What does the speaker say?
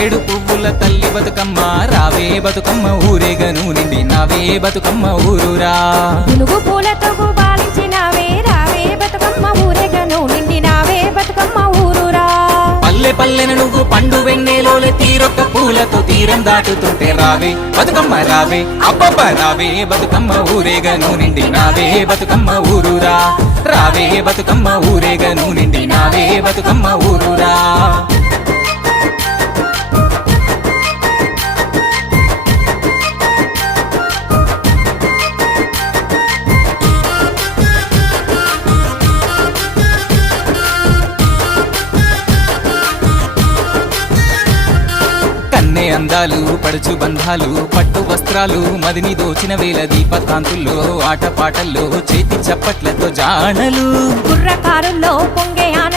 ఏడు పువ్వుల తల్లి బతుకమ్మ రావే బతుకమ్మ ఊరేగను నిండి నావే బతుకమ్మ ఊరురా. పులుగు పూలతో బాలించినావే రావే బతుకమ్మ ఊరేగను నిండి నావే బతుకమ్మ ఊరురా. పల్లె పల్లెన నువ్వు పండు వెన్నెలోలే తీరొక్క పూలతో తీరం దాటుతుంటే రావే బతుకమ్మ రావే అబ్బబ్బ రావే బతుకమ్మ ఊరేగను నిండి నావే బతుకమ్మ ఊరురా. రావే బతుకమ్మ ఊరేగను నిండి నావే బతుకమ్మ ఊరురా. కన్నే అందాలు పడుచు బంధాలు పట్టు వస్త్రాలు మదిని దోచిన వేల దీపకాంతుల్లో ఆటపాటల్లో చేతి చప్పట్లతో జానలు కుర్రకారుల్లో పొంగే ఆనందం